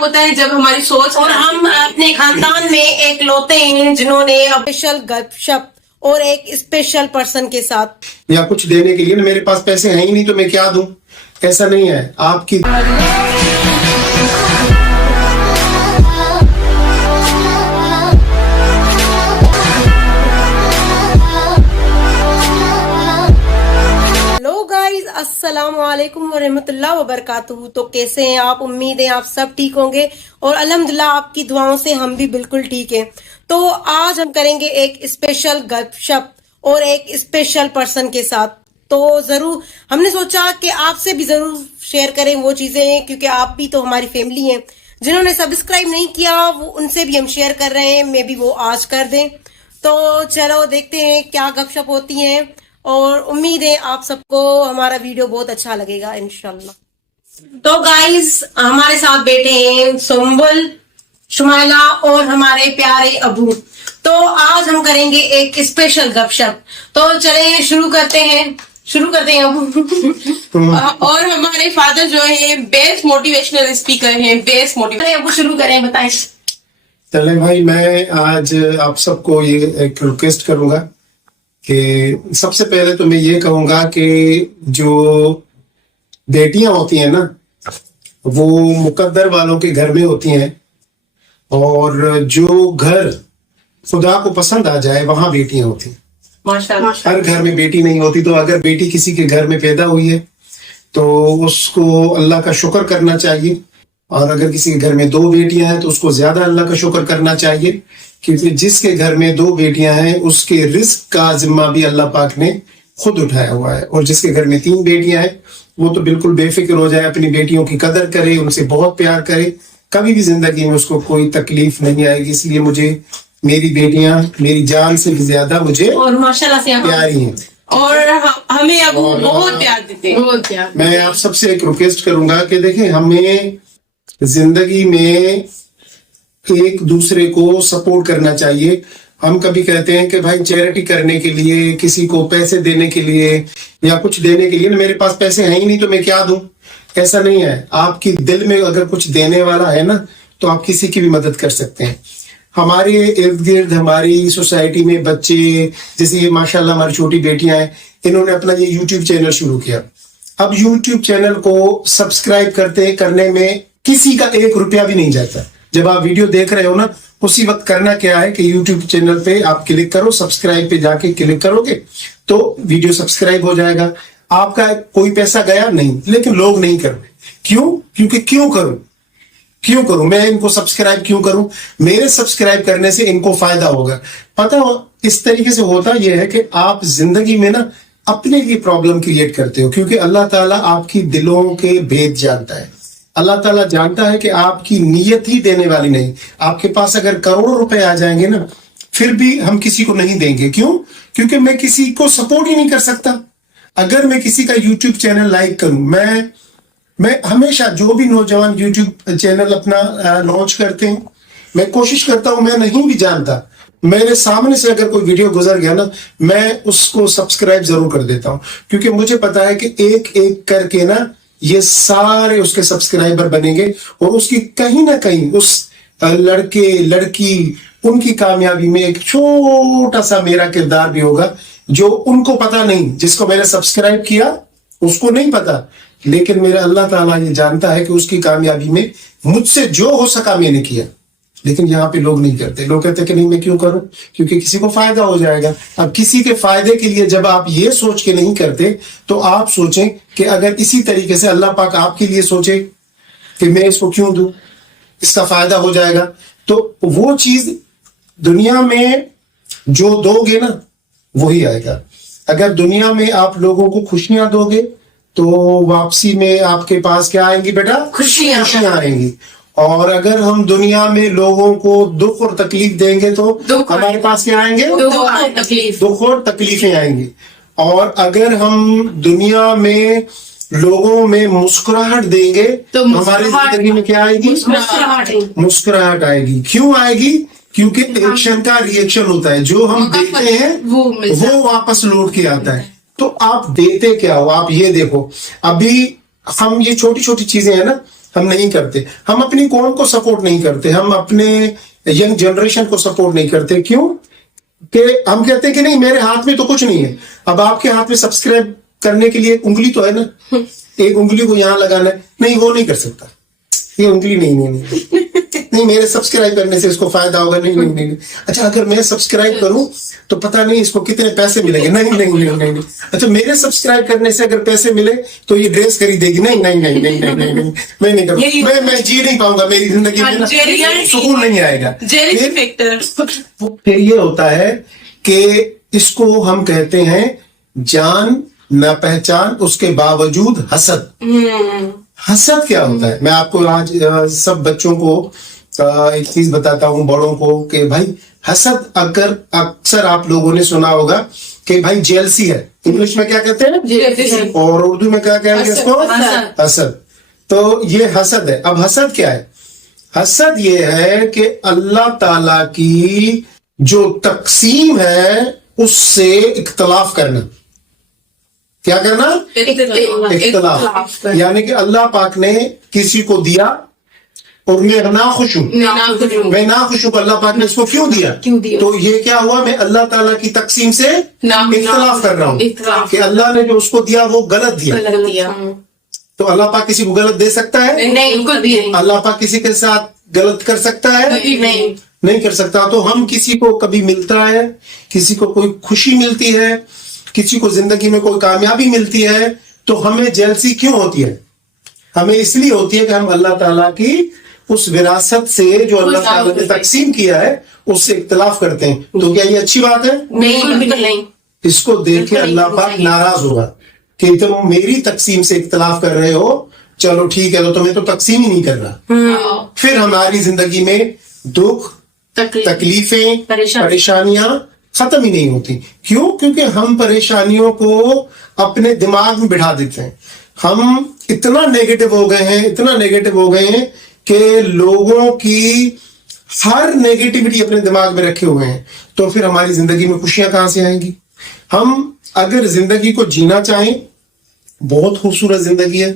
ہوتا ہے جب ہماری سوچ اور ہم اپنے خاندان میں ایک لوتے ہیں جنہوں نے اسپیشل گپ شپ اور ایک اسپیشل پرسن کے ساتھ یا کچھ دینے کے لیے نا میرے پاس پیسے ہیں ہی نہیں تو میں کیا دوں. ایسا نہیں ہے. آپ کی السلام علیکم ورحمۃ اللہ وبرکاتہ. تو کیسے ہیں آپ؟ امید ہے آپ سب ٹھیک ہوں گے اور الحمدللہ آپ کی دعاؤں سے ہم بھی بالکل ٹھیک ہیں. تو آج ہم کریں گے ایک اسپیشل گپ شپ اور ایک اسپیشل پرسن کے ساتھ. تو ضرور ہم نے سوچا کہ آپ سے بھی ضرور شیئر کریں وہ چیزیں، کیونکہ آپ بھی تو ہماری فیملی ہیں. جنہوں نے سبسکرائب نہیں کیا وہ ان سے بھی ہم شیئر کر رہے ہیں، میں بھی وہ آج کر دیں. تو چلو دیکھتے ہیں کیا گپ شپ ہوتی ہیں، اور امید ہے آپ سب کو ہمارا ویڈیو بہت اچھا لگے گا انشاءاللہ. تو گائز ہمارے ساتھ بیٹھے ہیں سنبل، شمائلہ اور ہمارے پیارے ابو. تو آج ہم کریں گے ایک اسپیشل گپ شپ. تو چلیں شروع کرتے ہیں ابو. اور ہمارے فادر جو ہے بیسٹ موٹیویشنل اسپیکر ہیں، بیسٹ موٹیویشنل. ابو شروع کریں، بتائیں. چلیں بھائی، میں آج آپ سب کو یہ ایک ریکویسٹ کروں گا کہ سب سے پہلے تو میں یہ کہوں گا کہ جو بیٹیاں ہوتی ہیں نا وہ مقدر والوں کے گھر میں ہوتی ہیں، اور جو گھر خدا کو پسند آ جائے وہاں بیٹیاں ہوتی ہیں. ہر گھر میں بیٹی نہیں ہوتی. تو اگر بیٹی کسی کے گھر میں پیدا ہوئی ہے تو اس کو اللہ کا شکر کرنا چاہیے، اور اگر کسی کے گھر میں دو بیٹیاں ہیں تو اس کو زیادہ اللہ کا شکر کرنا چاہیے، کیونکہ جس کے گھر میں دو بیٹیاں ہیں اس کے رزق کا ذمہ بھی اللہ پاک نے خود اٹھایا ہوا ہے. اور جس کے گھر میں تین بیٹیاں ہیں وہ تو بالکل بے فکر ہو جائے، اپنی بیٹیوں کی قدر کرے، ان سے بہت پیار کرے، کبھی بھی زندگی میں اس کو کوئی تکلیف نہیں آئے گی. اس لیے مجھے میری بیٹیاں میری جان سے بھی زیادہ مجھے اور ماشاءاللہ سے پیاری ہیں، اور ہمیں ابو بہت پیار دیتے ہیں، بہت پیار. میں آپ سب سے ایک ریکویسٹ کروں گا کہ دیکھیں، ہمیں زندگی میں ایک دوسرے کو سپورٹ کرنا چاہیے. ہم کبھی کہتے ہیں کہ بھائی چیریٹی کرنے کے لیے، کسی کو پیسے دینے کے لیے یا کچھ دینے کے لیے نا میرے پاس پیسے ہیں ہی نہیں تو میں کیا دوں. ایسا نہیں ہے. آپ کی دل میں اگر کچھ دینے والا ہے نا تو آپ کسی کی بھی مدد کر سکتے ہیں. ہمارے ارد گرد ہماری سوسائٹی میں بچے، جیسے یہ ماشاءاللہ ہماری چھوٹی بیٹیاں ہیں، انہوں نے اپنا یہ یوٹیوب چینل شروع کیا. اب یوٹیوب چینل کو سبسکرائب کرنے میں کسی کا 1 روپیہ بھی نہیں جاتا. جب آپ ویڈیو دیکھ رہے ہو نا اسی وقت کرنا کیا ہے کہ یوٹیوب چینل پہ آپ کلک کرو، سبسکرائب پہ جا کے کلک کرو گے تو ویڈیو سبسکرائب ہو جائے گا. آپ کا کوئی پیسہ گیا نہیں، لیکن لوگ نہیں کر رہے. کیوں؟ کیونکہ کیوں کروں میں ان کو سبسکرائب کیوں کروں؟ میرے سبسکرائب کرنے سے ان کو فائدہ ہوگا. پتہ ہو اس طریقے سے ہوتا یہ ہے کہ آپ زندگی میں نا اپنے لیے پرابلم کریٹ کرتے ہو، کیونکہ اللہ تعالیٰ آپ کی دلوں کے بھید جانتا ہے. اللہ تعالیٰ جانتا ہے کہ آپ کی نیت ہی دینے والی نہیں. آپ کے پاس اگر کروڑوں روپے آ جائیں گے نا پھر بھی ہم کسی کو نہیں دیں گے. کیوں؟ کیونکہ میں کسی کو سپورٹ ہی نہیں کر سکتا. اگر میں کسی کا یوٹیوب چینل لائک کروں، میں ہمیشہ جو بھی نوجوان یوٹیوب چینل اپنا لانچ کرتے ہیں، میں کوشش کرتا ہوں، میں نہیں بھی جانتا، میرے سامنے سے اگر کوئی ویڈیو گزر گیا نا میں اس کو سبسکرائب ضرور کر دیتا ہوں، کیونکہ مجھے پتا ہے کہ ایک ایک کر کے نا یہ سارے اس کے سبسکرائبر بنیں گے، اور اس کی کہیں نہ کہیں اس لڑکے لڑکی ان کی کامیابی میں ایک چھوٹا سا میرا کردار بھی ہوگا جو ان کو پتا نہیں. جس کو میں نے سبسکرائب کیا اس کو نہیں پتا، لیکن میرا اللہ تعالیٰ یہ جانتا ہے کہ اس کی کامیابی میں مجھ سے جو ہو سکا میں نے کیا. لیکن یہاں پہ لوگ نہیں کرتے. لوگ کہتے کہ نہیں میں کیوں کروں، کیونکہ کسی کو فائدہ ہو جائے گا. اب کسی کے فائدے کے لیے جب آپ یہ سوچ کے نہیں کرتے تو آپ سوچیں کہ اگر اسی طریقے سے اللہ پاک آپ کے لیے سوچے کہ میں اس کو کیوں دوں، اس کا فائدہ ہو جائے گا، تو وہ چیز دنیا میں جو دو گے نا وہی آئے گا. اگر دنیا میں آپ لوگوں کو خوشیاں دو گے تو واپسی میں آپ کے پاس کیا آئیں گی بیٹا؟ خوشیاں آئیں گی. اور اگر ہم دنیا میں لوگوں کو دکھ اور تکلیف دیں گے تو ہمارے پاس کیا آئیں گے؟ دکھ اور تکلیفیں آئیں گی. اور اگر ہم دنیا میں لوگوں میں مسکراہٹ دیں گے تو ہماری زندگی میں کیا آئے گی؟ مسکراہٹ آئے گی. کیوں آئے گی؟ کیونکہ ایکشن کا ری ایکشن ہوتا ہے. جو ہم دیتے ہیں وہ واپس لوٹ کے آتا ہے. تو آپ دیتے کیا ہو؟ آپ یہ دیکھو، ابھی ہم یہ چھوٹی چھوٹی چیزیں ہیں نا، ہم نہیں کرتے. ہم اپنی قوم کو سپورٹ نہیں کرتے, ہم اپنے ینگ جنریشن کو سپورٹ نہیں کرتے. کیوں کہ ہم کہتے ہیں کہ نہیں میرے ہاتھ میں تو کچھ نہیں ہے. اب آپ کے ہاتھ میں سبسکرائب کرنے کے لیے انگلی تو ہے نا, ایک انگلی کو یہاں لگانا ہے, نہیں وہ نہیں کر سکتا, یہ انگلی نہیں میرے سبسکرائب کرنے سے اس کو فائدہ ہوگا, نہیں. اچھا اگر میں سبسکرائب کروں تو پتہ نہیں اس کو کتنے پیسے ملیں گے, نہیں. اچھا میرے سبسکرائب کرنے سے اگر پیسے ملے تو یہ ڈریس خریدے گی, نہیں میں نہیں کروں, میں جی نہیں پاؤں گا, میری زندگی میں سکون نہیں آئے گا. پھر یہ ہوتا ہے کہ اس کو ہم کہتے ہیں جان نہ پہچان, اس کے باوجود حسد. حسد کیا ہوتا ہے؟ میں آپ کو آج سب بچوں کو ایک چیز بتاتا ہوں, بڑوں کو, کہ بھائی حسد اگر اکثر آپ لوگوں نے سنا ہوگا کہ بھائی جیلسی ہے, انگلش میں کیا کہتے ہیں اور اردو میں کیا کہیں گے اس کو, حسد. تو یہ حسد ہے. اب حسد کیا ہے؟ حسد یہ ہے کہ اللہ تعالی کی جو تقسیم ہے اس سے اختلاف کرنا. کیا کرنا؟ اختلاف. یعنی کہ اللہ پاک نے کسی کو دیا اور میں ناخوش ہوں, کہ اللہ پاک نے اس کو کیوں دیا, تو یہ کیا ہوا, میں اللہ تعالیٰ کی تقسیم سے اختلاف کر رہا ہوں کہ اللہ نے جو اس کو دیا وہ غلط دیا. تو اللہ پاک کسی کو غلط دے سکتا ہے؟ نہیں. اللہ پاک کسی کے ساتھ غلط کر سکتا ہے؟ نہیں کر سکتا. تو ہم کسی کو کبھی ملتا ہے, کسی کو کوئی خوشی ملتی ہے, کسی کو زندگی میں کوئی کامیابی ملتی ہے, تو ہمیں جیلسی کیوں ہوتی ہے؟ ہمیں اس لیے ہوتی ہے کہ ہم اللہ تعالیٰ کی اس وراثت سے جو اللہ تعالیٰ نے تقسیم کیا ہے اس سے اختلاف کرتے ہیں. تو کیا یہ اچھی بات ہے؟ نہیں. اس کو دیکھ کے اللہ پاک ناراض ہوگا کہ تم میری تقسیم سے اختلاف کر رہے ہو, چلو ٹھیک ہے, تو تمہیں تو تقسیم ہی نہیں کرنا. پھر ہماری زندگی میں دکھ, تکلیفیں, پریشانیاں ختم ہی نہیں ہوتی. کیوں؟ کیونکہ ہم پریشانیوں کو اپنے دماغ میں بٹھا دیتے ہیں. ہم اتنا نیگیٹو ہو گئے ہیں کہ لوگوں کی ہر نیگیٹیوٹی اپنے دماغ میں رکھے ہوئے ہیں. تو پھر ہماری زندگی میں خوشیاں کہاں سے آئیں گی؟ ہم اگر زندگی کو جینا چاہیں, بہت خوبصورت زندگی ہے,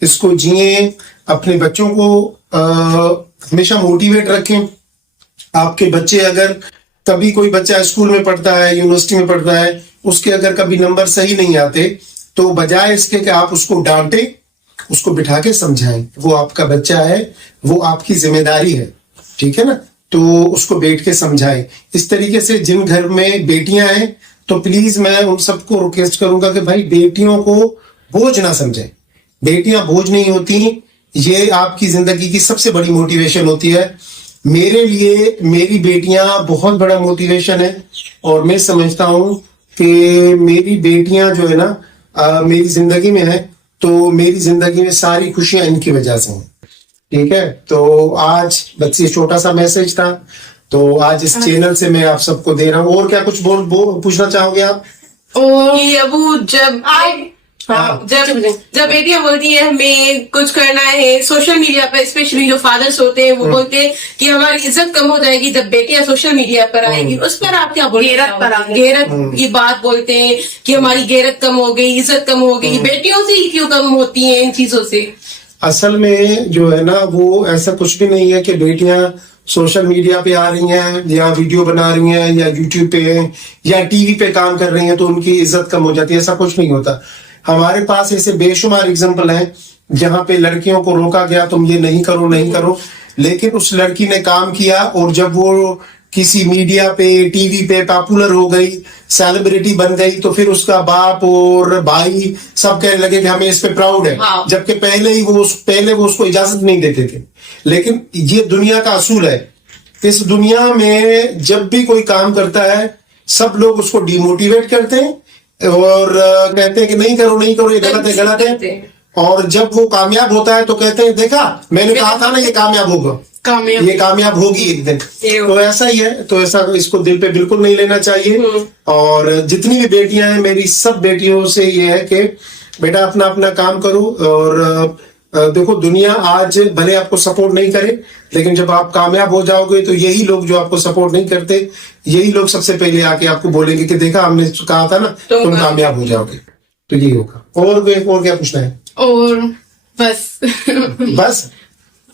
اس کو جئیں. اپنے بچوں کو ہمیشہ موٹیویٹ رکھیں. آپ کے بچے اگر کبھی کوئی بچہ اسکول میں پڑھتا ہے, یونیورسٹی میں پڑھتا ہے, اس کے اگر کبھی نمبر صحیح نہیں آتے, تو بجائے اس کے کہ آپ اس کو ڈانٹیں, اس کو بٹھا کے سمجھائیں. وہ آپ کا بچہ ہے, وہ آپ کی ذمہ داری ہے, ٹھیک ہے نا. تو اس کو بیٹھ کے سمجھائیں. اس طریقے سے جن گھر میں بیٹیاں ہیں تو پلیز میں ان سب کو ریکویسٹ کروں گا کہ بھائی بیٹیوں کو بوجھ نہ سمجھیں. بیٹیاں بوجھ نہیں ہوتی, یہ آپ کی زندگی کی سب سے بڑی موٹیویشن ہوتی ہے. میرے لیے میری بیٹیاں بہت بڑا موٹیویشن ہے, اور میں سمجھتا ہوں کہ میری بیٹیاں جو ہے نا میری زندگی میں ہے, تو میری زندگی میں ساری خوشیاں ان کی وجہ سے ہیں. ٹھیک ہے, تو آج بس یہ چھوٹا سا میسج تھا, تو آج اس چینل سے میں آپ سب کو دے رہا ہوں. اور کیا کچھ پوچھنا چاہو گے آپ؟ ابو جب بیٹیاں بولتی ہیں ہمیں کچھ کرنا ہے سوشل میڈیا پر, اسپیشلی جو فادرس ہوتے ہیں وہ بولتے ہیں کہ ہماری عزت کم ہو جائے گی جب بیٹیاں سوشل میڈیا پر آئیں گی, اس پر آپ کیا بولتے ہیں؟ غیرت کی بات بولتے ہیں کہ ہماری غیرت کم ہو گئی, عزت کم ہو گئی. بیٹیوں سے ہی کیوں کم ہوتی ہیں ان چیزوں سے؟ اصل میں جو ہے نا وہ ایسا کچھ بھی نہیں ہے کہ بیٹیاں سوشل میڈیا پہ آ رہی ہیں یا ویڈیو بنا رہی ہیں یا یوٹیوب پہ ہیں یا ٹی وی پہ کام کر رہی ہیں تو ان کی عزت کم ہو جاتی ہے. ایسا کچھ نہیں ہوتا. ہمارے پاس ایسے بے شمار اگزامپل ہیں جہاں پہ لڑکیوں کو روکا گیا تم یہ نہیں کرو, لیکن اس لڑکی نے کام کیا, اور جب وہ کسی میڈیا پہ ٹی وی پہ پاپولر ہو گئی, سیلیبریٹی بن گئی, تو پھر اس کا باپ اور بھائی سب کہنے لگے کہ ہمیں اس پہ پراؤڈ ہے, جبکہ پہلے وہ اس کو اجازت نہیں دیتے تھے. لیکن یہ دنیا کا اصول ہے. اس دنیا میں جب بھی کوئی کام کرتا ہے سب لوگ اس کو ڈی موٹیویٹ کرتے ہیں اور کہتے ہیں کہ نہیں کرو یہ غلط ہے. اور جب وہ کامیاب ہوتا ہے تو کہتے ہیں دیکھا میں نے کہا تھا نا یہ کامیاب ہوگا, یہ کامیاب ہوگی ایک دن. تو ایسا ہی ہے, تو ایسا اس کو دل پہ بالکل نہیں لینا چاہیے. اور جتنی بھی بیٹیاں ہیں, میری سب بیٹیوں سے یہ ہے کہ بیٹا اپنا اپنا کام کرو. اور دیکھو دنیا آج بھلے آپ کو سپورٹ نہیں کرے, لیکن جب آپ کامیاب ہو جاؤ گے تو یہی لوگ جو آپ کو سپورٹ نہیں کرتے, یہی لوگ سب سے پہلے آ کے آپ کو بولیں گے کہ دیکھا ہم نے کہا تھا نا تم کامیاب ہو جاؤ گے. تو یہی ہوگا. اور کیا پوچھنا ہے؟ اور بس